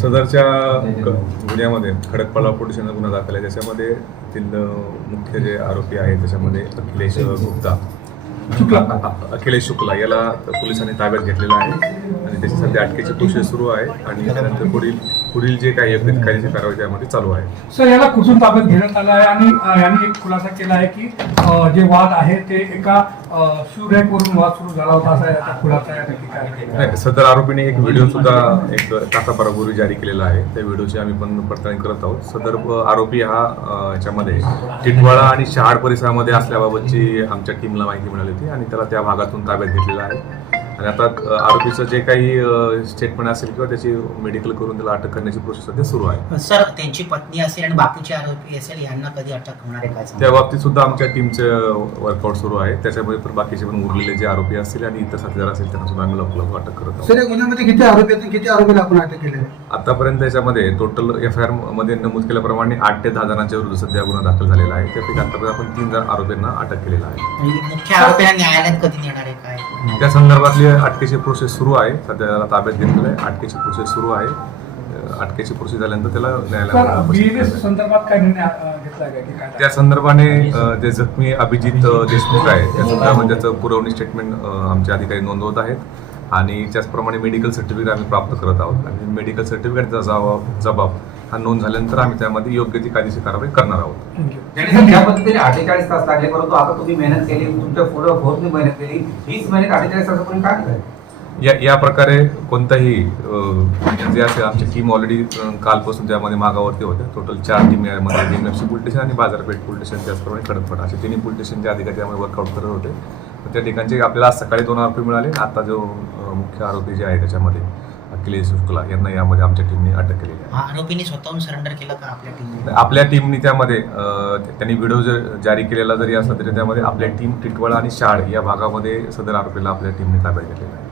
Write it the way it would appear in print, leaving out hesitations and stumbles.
सदरच्या गुन्ह्यामध्ये खडकपाडा पोलीस स्टेशनला गुन्हा दाखल आहे. त्याच्यामध्ये मुख्य जे आरोपी आहेत त्याच्यामध्ये अखिलेश शुक्ला याला पोलिसांनी ताब्यात घेतलेला आहे आणि त्याची सध्या अटकेची प्रोसेस सुरू आहे आणि त्यानंतर पुढील जे काही कायदेशीर कारवाई त्यामध्ये चालू आहे. सर, याला कुठून ताब्यात घेण्यात आलं आहे आणि यांनी एक खुलासा केला आहे की जे वाद आहे ते एका शिवरॅकवरून वाद सुरू झाला होता असा याचा खुलासा आहे. सदर आरोपीने एक व्हिडिओ सुद्धा एक तासाभरापूर्वी जारी केलेला आहे. त्या व्हिडिओची आम्ही पण पडताळणी करत आहोत. सदर आरोपी हा याच्यामध्ये टिटवाळा आणि शहाड परिसरामध्ये असल्याबाबतची आमच्या टीमला माहिती मिळाली होती आणि त्याला त्या भागातून ताब्यात घेतलेला आहे आणि आता आरोपीचं जे काही स्टेटमेंट असेल किंवा त्याची मेडिकल करून त्याला अटक करण्याची प्रोसेस सध्या सुरू आहे. सर, त्यांची पत्नी असेल आणि बाकीचे आरोपी असेल यांना कधी अटक होणार आहे काय? त्या बाबतीत सुद्धा आमच्या टीमचं वर्कआउट सुरू आहे. त्याच्यामध्ये पण बाकीचे पण उरलेले जे आरोपी असतील आणि इतर साथीदार असतील त्यांना सुद्धा आम्ही लवकर अटक करत आहोत. सर, या गुन्ह्यामध्ये किती आरोपी आहेत, किती आरोपीला आपण अटक केली? आतापर्यंत याच्यामध्ये टोटल FIR मध्ये नमूद केल्याप्रमाणे 8 ते 10 जणांच्या विरुद्ध सध्या गुन्हा दाखल झालेला आहे. त्यापैकी आतापर्यंत आपण 3 आरोपींना अटक केलेला आहे. मुख्य आरोपीला न्यायालयात कधी नेणार आहे काय? त्या संदर्भातली अटकेची प्रोसेस सुरू आहे. सध्या त्याला ताब्यात घेतलेलं आहे. अटकेची प्रोसेस सुरू आहे. अटकेची प्रोसेस झाल्यानंतर त्याला न्यायालयात संदर्भात काय निर्णय घेतला आहे? त्या संदर्भाने जे जखमी अभिजित देशमुख आहे त्या संदर्भात त्याचं पुरवणी स्टेटमेंट आमचे अधिकारी नोंदवत आहेत आणि त्याचप्रमाणे मेडिकल सर्टिफिकेट आम्ही प्राप्त करत आहोत आणि मेडिकल सर्टिफिकेटचा जबाब हा नोंद झाल्यानंतर आम्ही त्यामध्ये योग्य ती कायदेशीर कारवाई करणार आहोत. ज्या पद्धतीने 48 तास लागले, परंतु आता तुम्ही मेहनत केली, तुमच्या पुढे होत मेहनत केली, हीच मेहनत 48 तासापूर्वी काय केलं? या प्रकारे कोणताही जे असेल आमची टीम ऑलरेडी कालपासून त्यामध्ये मागावरती होत्या. टोटल 4 टीम यामध्ये BMFC पोलीस स्टेशन आणि बाजारपेठ पोलीस स्टेशन त्याचप्रमाणे खडकपाडा असे तिन्ही पोलीस स्टेशनचे अधिकारी त्यामध्ये वर्कआउट करत होते. त्या ठिकाणचे आपल्याला आज सकाळी 2 आरोपी मिळाले. आता जो मुख्य आरोपी जे आहे त्याच्यामध्ये अखिलेश शुक्ला यांना यामध्ये आमच्या टीमने अटक केलेली आहे. आरोपींनी स्वतःहून सरेंडर केलं का आपल्या टीमने? आपल्या टीमने त्यामध्ये त्यांनी व्हिडिओ जारी केलेला जरी असला तरी त्यामध्ये आपल्या टीम टिटवाळा आणि शहाड या भागामध्ये सदर आरोपीला आपल्या टीमने ताब्यात घेतलेला आहे.